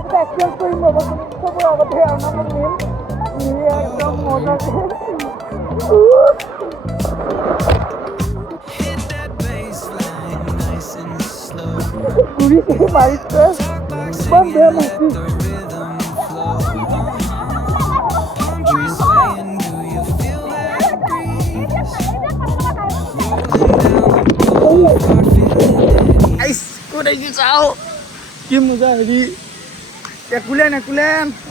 express करी बाबा सब আগতে আনাম নিম নিয়ে একদম মজাকে ঘুরি থেকে বাড়িতে বন্ধ মাসি আইস কোথায় কি চাও কি মজা হেৰি একুলেন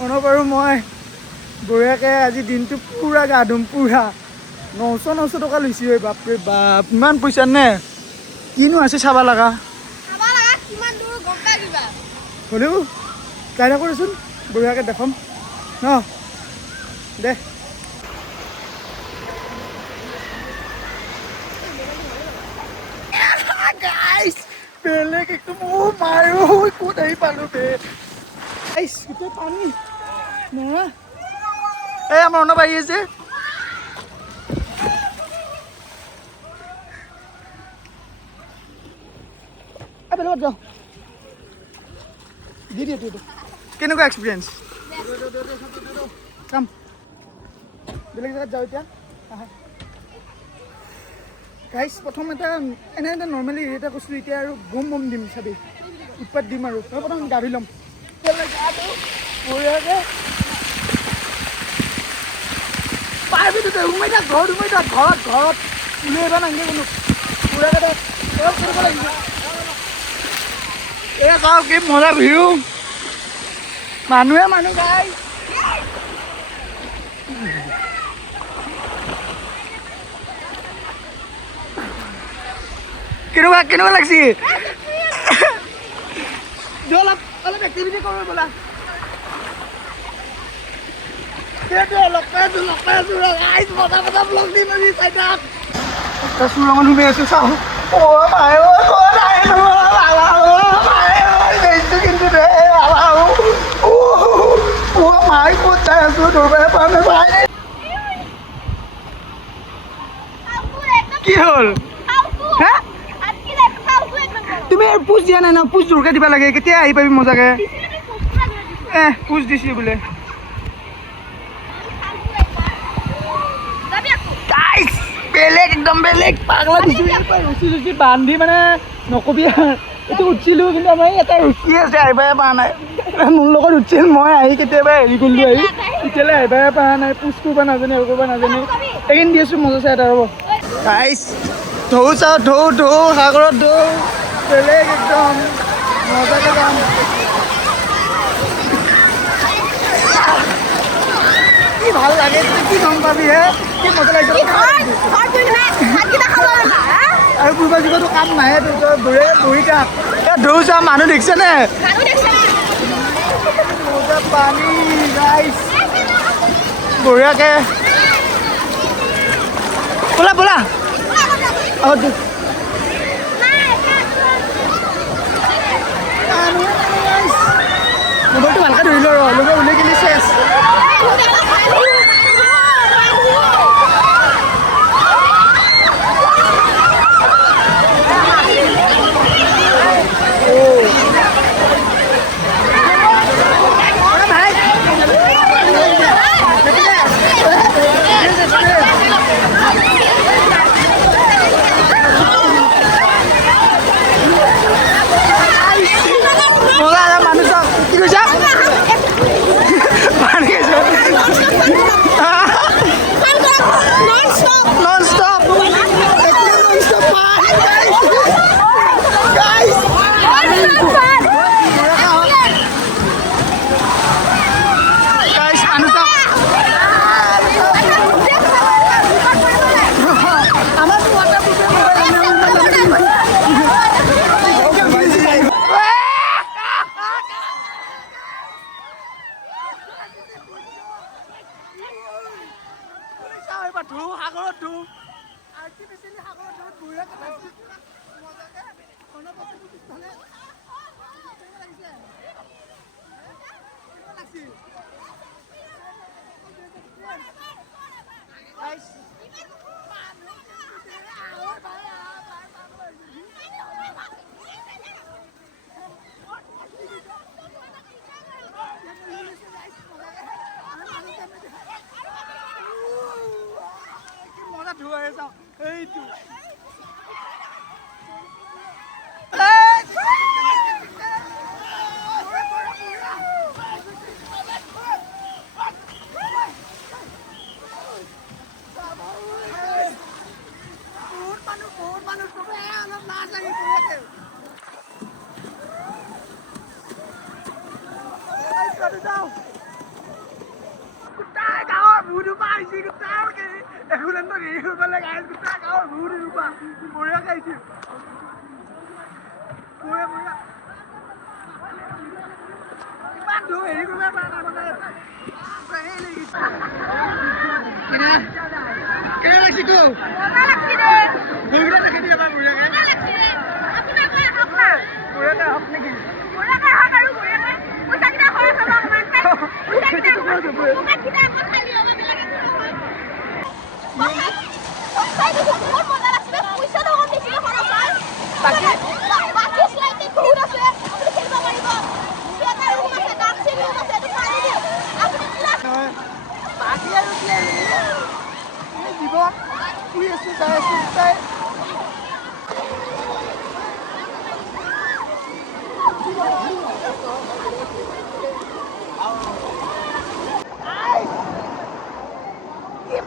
অনবাৰো মই বঢ়িয়াকৈ আজি দিনটো পুৰা গা ধুম পুৰা 900 টকা লৈছে ঐ বাপৰে বাপ ইমান পইচা নে কিনো আছে চাব লগা হ'লেও ট্ৰাই এটা কৰিছোন বঢ়িয়াকৈ দেখাম ন দে গাইছ বেলেগ একদম মাৰো ক'ত আহি পালোঁ বে গাইছ গোটেই পানী নৰা এই আমাৰ অনব আহি আছে বেলেগত যাওঁ দি দিয়ে কেনেকুৱা এক্সপিৰিয়েঞ্চ কাম বেলেগ জেগাত যাওঁ এতিয়া গাইছ প্ৰথম এটা এনে নৰ্মেলি এটা কৈছিলোঁ এতিয়া আৰু বম দিম চাবি উৎপাত দিম আৰু মই প্ৰথম গা ধুই ল'ম বঢ়িয়াকৈ পাৰিবি তই সোমাই থাক ঘৰত উলিয়াই আহিবা নাহিলে কোনো বঢ়িয়াকৈ কৰিব লাগিব এই চাওক কি মজা ভিউ মানুহ গাই কেনেকুৱা লাগছি অলপ এক্টিভিটি কৰিব বোলা লগ পাই আছো মজা ব্লগ দিম আজি চাইটাত চুৰঙত সোমাই আছো চাওঁ কিন্তু দে মাই ক'ত চাই আছো ধৰিবই পৰা নাই ভাই কি হ'ল হা তুমি পুজ দিয়া নাই ন পুজ জোৰকৈ দিব লাগে কেতিয়া আহি পাবি মজাকৈ পুজ দিছি বোলে বেলেগ একদম বেলেগ পাগলা দিছোঁ ৰচি বান্ধি মানে নকবি এইটো উঠিছিলোঁ কিন্তু আমাৰ এটা ৰখি আছে আহিবই পৰা নাই মোৰ লগত উঠিছিল মই আহি কেতিয়াবা হেৰি কৰিলোঁ আহি তেতিয়ালৈ আহিবই পৰা নাই পুজ কৰিব নাজানে হেৰি কৰিব নাজানে এইখিনি দি আছোঁ মজা চাই এটা ৰ'ব গাইছ ঢৌ চাওঁ ঢৌ সাগৰত ঢৌ বেলেগ একদম মজাকৈ যাম কি ভাল লাগে কি গম পাবি হে কি মজা লাগিছে আৰু পূৰ্বা যুগতো কাম নাহে বহি থাক ঢৌ চাওঁ মানুহ দেখিছেনে মজা পানী গাইছ বঢ়িয়াকৈ ব'লা মোবাইলটো ভালকৈ ধৰি ল লগৰ উলিয়াই কিনি চেছ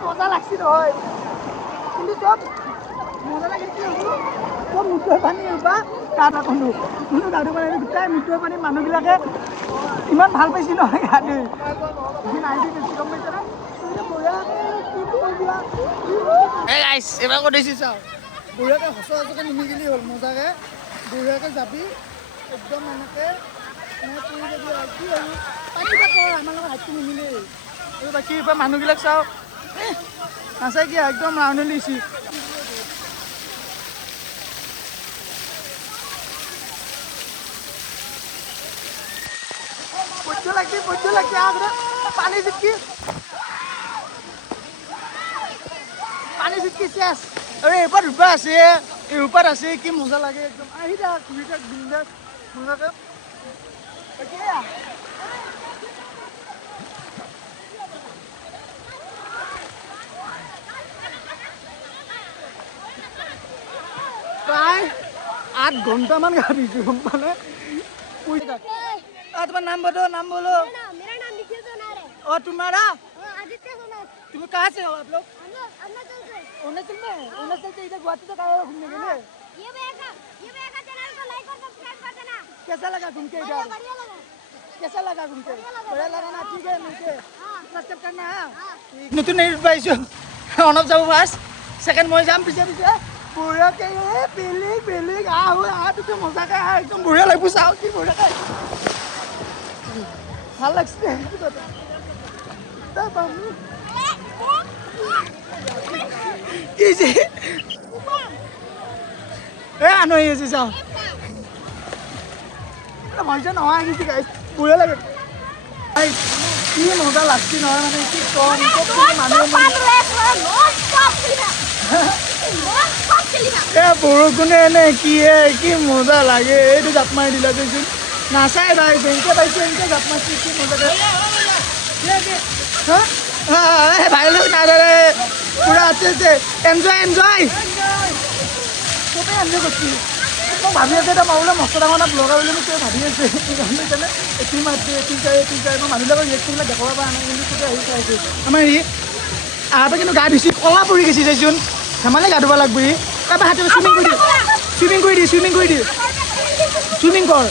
মজা লাগছে নহয় কিন্তু চব মজা লাগে কি হ'ব চব মুঠৰ পানী বা কাটা কোনো কোনো গাড়ী পানী গোটাই মুঠৰ পানী মানুহবিলাকে ইমান ভাল পাইছে নহয় গা ধুই নাইবি বেছি গম পাইছে না গাইছ এবাৰ কৈ দিছোঁ চাওঁ বঢ়িয়াকৈ হচকে নিমিগিলি হ'ল মজাকৈ বঢ়িয়াকৈ যাবি একদম এনেকৈ পুৰি যাবি কি হ'ল পানী পাতৰ আমাৰ লগত হাতটো নিমিলে আৰু বাকী এইবাৰ মানুহবিলাক চাওঁ নাচাই কি একদম ৰাউণ্ডে লৈছি পদ্য লাগছে আগরে পানি জিতকি শেষ আরে এবার রূপা আছে এই রূপার আছে কি মজা লাগে একদম আহি যা ঘুরি থাক বিন্দাস মজাকে প্রায় 8 ঘন্টামান গাড়ি গম মানে तुम्हारा नाम बताओ नाम बोलो मेरा नाम निखिल सोनार है और तुम्हारा आदित्य सोनार तुम कहाँ से हो आप लोग अरुणाचल से अरुणाचल से इधर गुवाहाटी तक आए हो घूमने के लिए ये भैया का चैनल को लाइक और सब्सक्राइब कर देना कैसा लगा घूम के इधर बढ़िया लगा कैसा लगा घूम के बढ़िया लगा ना ठीक है मिलके सब्सक्राइब करना है नतुन नहीं पाइছো অনব যাব ফার্স্ট সেকেন্ড মই যাম পিছে পিছে বঢ়িয়াকে বেলেগ পিছে মজাকে একদম বঢ়িয়া লাগিব চাওঁ কি বঢ়িয়াকে ভাল লাগছে কি যে আনো আহি আছে চাওঁ মজা নহয় আহিছে গাইছ বঢ়িয়া লাগে কি মজা লাগছে নহয় মানে কি কম বৰষুণে এনে কি মজা লাগে এইটো জাপ মাৰি দিলা দেচোন নাচাই ভাই বেংকে পাইছে এনেকৈ জাপ মাৰিছে কি মজা ভাই লোক নাদাৰে পুৰা আছে এনজয় চবেই এনজয় কৰিছিলোঁ মই ভাবি আছোঁ এতিয়া মই বোলে মস্ত ডাঙৰ এটা ব্লগাৰ বুলি মই ভাবি আছোঁ সেইকাৰণে এটি মাতছে এটি যায় মই মানুহবিলাকৰ ৰিয়েকশ্যনবিলাক দেখাব পৰা নাই কিন্তু চবেই আহি চাইছোঁ আমাৰ হেৰি আহোঁতে কিন্তু গা ধুইছোঁ কলা পৰি গৈছে চাইচোন ধেমালি গা ধুব লাগব তাৰপৰা হাতে চুইমিং কৰি দি চুইমিং কৰ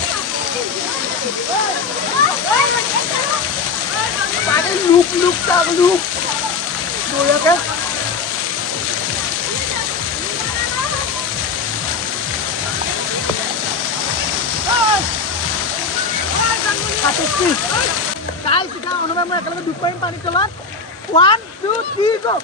লুক বঢ়িয়াকৈ অনুভৱ মই একেলগে ডুব পাৰিম পানীৰ তলত 1 2 3 গো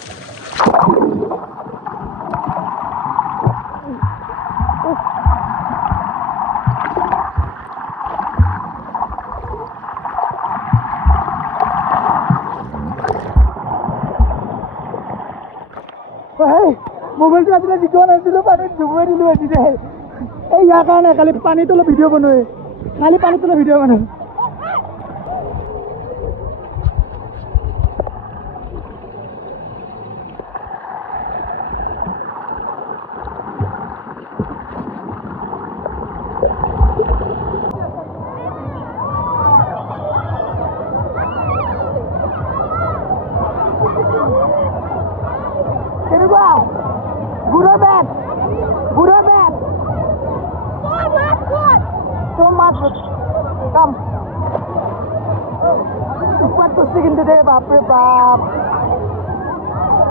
মোবাইলটো আজিলে জিকোৱা নাছিলোঁ পানীত ডুবুৱাই দিলোঁ আজি এই ইয়াৰ কাৰণে খালি পানীত অলপ ভিডিঅ' বনোৱে খালি পানীত অলপ ভিডিঅ' বনাওঁ মস্তি কিন্তু দেই বাপৰে বাপ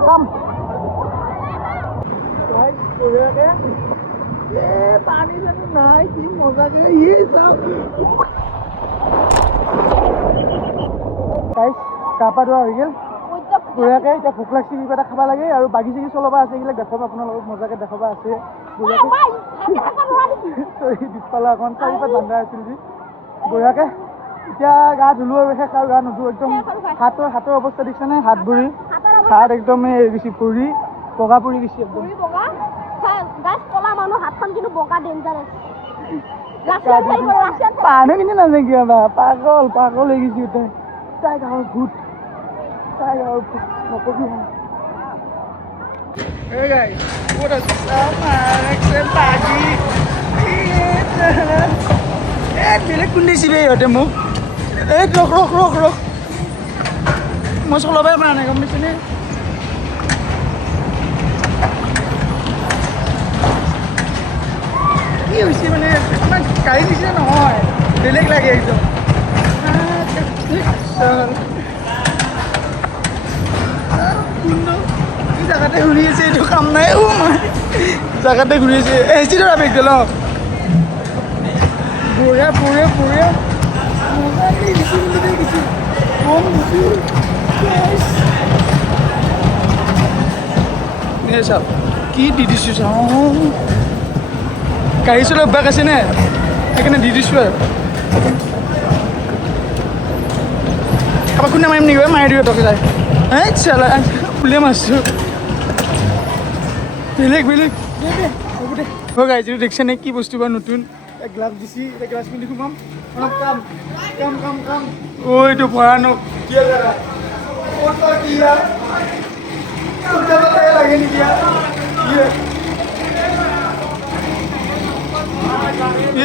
কাম বঢ়িয়াকে পানী জানি নাই কি মজাকে গা পা ধোৱা হৈ গ'ল বঢ়িয়াকে এতিয়া ভোক লাগছে কিবা এটা খাব লাগে আৰু বাগি চাগি চলাব আছে এইবিলাক দেখাব আপোনালোকক মজাকে দেখাব আছে পিছফালে এখন চাৰিপাত বান্ধা আছিল যি বঢ়িয়াকে এতিয়া গা ধুলো আৰু শেষ আৰু গা নুধো একদম হাতৰ অৱস্থা দেখিছেনে হাত ভৰি হাত একদম বেছি ভৰি বগা পৰি গৈছে একদম পানী কিনি নাজানে কিয় বা পাগল হৈ গৈছে তাই গাঁৱৰ ভূত নকবি বেলেগ খুন্দিছে ইহঁতে মোক ৰখ মই চলাবই পৰা নাই গম পাইছেনে কি হৈছে মানে আমাৰ গাড়ী নিচিনা নহয় বেলেগ লাগে একদম জাগাতে ঘূৰি আছে এইটো কাম নাই জাগাতে ঘূৰি আছে এচি ধৰা বেগ দিল বঢ়িয়া মজা দিছোঁ কম দিছোঁ চাওক কি দি দিছোঁ চাওঁ গাড়ী চলাই অভ্যাস আছে নে সেইকাৰণে দি দিছোঁ আৰু কাৰোবাক কোনে মাৰিম নেকি মাৰি দিব তকে যায় এই চালা ফুলে মাৰিছোঁ বেলেগ হ'ব দে গাড়ীটো দেখিছেনে কি বস্তু বা নতুন গ্লাছ দিছি এতিয়া গ্লাছ পিন্ধি সোমাম অলপ কাম এইটো ভয়ানক লাগে নেকি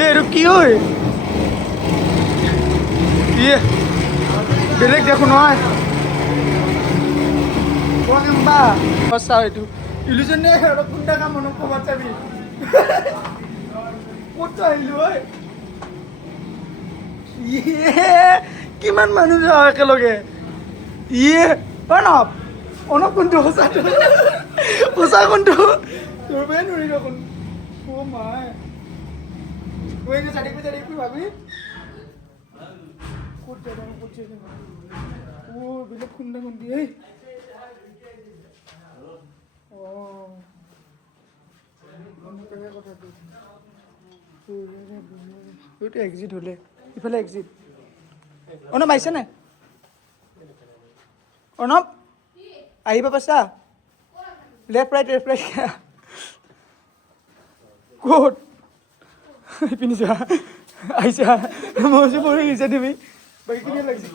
এইটো কি হয় বেলেগ দেখো নহয় সঁচা এইটো ইলুজনে কোনটা কাম মনত ক'ৰবাত চাবি ক'ত আহিলো ঐ কিমান মানুহ যাওঁ একেলগে অনক কোনটো সঁচা কোনটো ধৰিবই নোৱাৰি দেখোন মাই চাৰিপি ভাবি ক'ত বেলেগ খুন্দি কথাটো এক্সিট হ'লে ইফালে এক্সিট অনব আহিছে নাই অনব আহিব পাইছা লেফ্ট ৰাইট ক'ত পিন্ধিছা আহিছা মজু পৰি গৈছা তুমি বাকীখিনি লাগিছে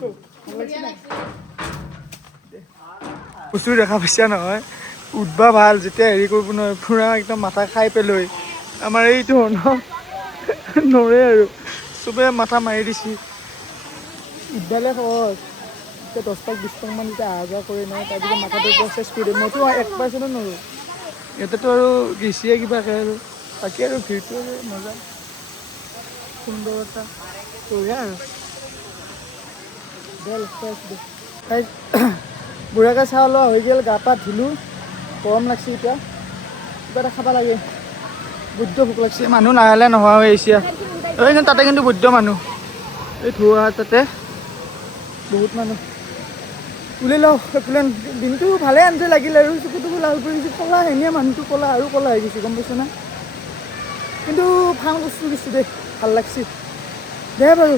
বস্তু দেখা পাইছা নহয় উঠবা ভাল যেতিয়া হেৰি কৰিব নোৱাৰে পুৰা একদম মাথা খাই পেলাই আমাৰ এইটো নৰে আৰু চবে মাথা মাৰি দিছে উঠবালে সহজ এতিয়া 10 পাক 20 পাকমান যেতিয়া অহা যোৱা কৰি নাই তাৰপিছত মাথাটো প্ৰচেছ কৰি দিম মইতো 1% নৰোঁ ইয়াতেতো আৰু গেছিয়ে কিবাকে আৰু বাকী আৰু ভিৰটো মজা সুন্দৰতা বঢ়িয়া আৰু বুঢ়াকে চাহ লোৱা হৈ গ'ল গা পা ধুলোঁ গৰম লাগছে এতিয়া কিবা এটা খাব লাগে বৈদ্য ভোক লাগছে মানুহ নাহিলে নোহোৱা হৈ আহিছে তাতে কিন্তু বৈদ্য মানুহ এই ধোৱা তাতে বহুত মানুহ ওলাই লওঁ এইফালে দিনটো ভালে আনছে লাগিল আৰু চকুটো লাল পৰিছে ক'লা এনেই মানুহটো ক'লা আৰু ক'লা হৈ গৈছে গম পাইছ না কিন্তু ভাল বস্তু দিছোঁ দেই ভাল লাগছে দে বাৰু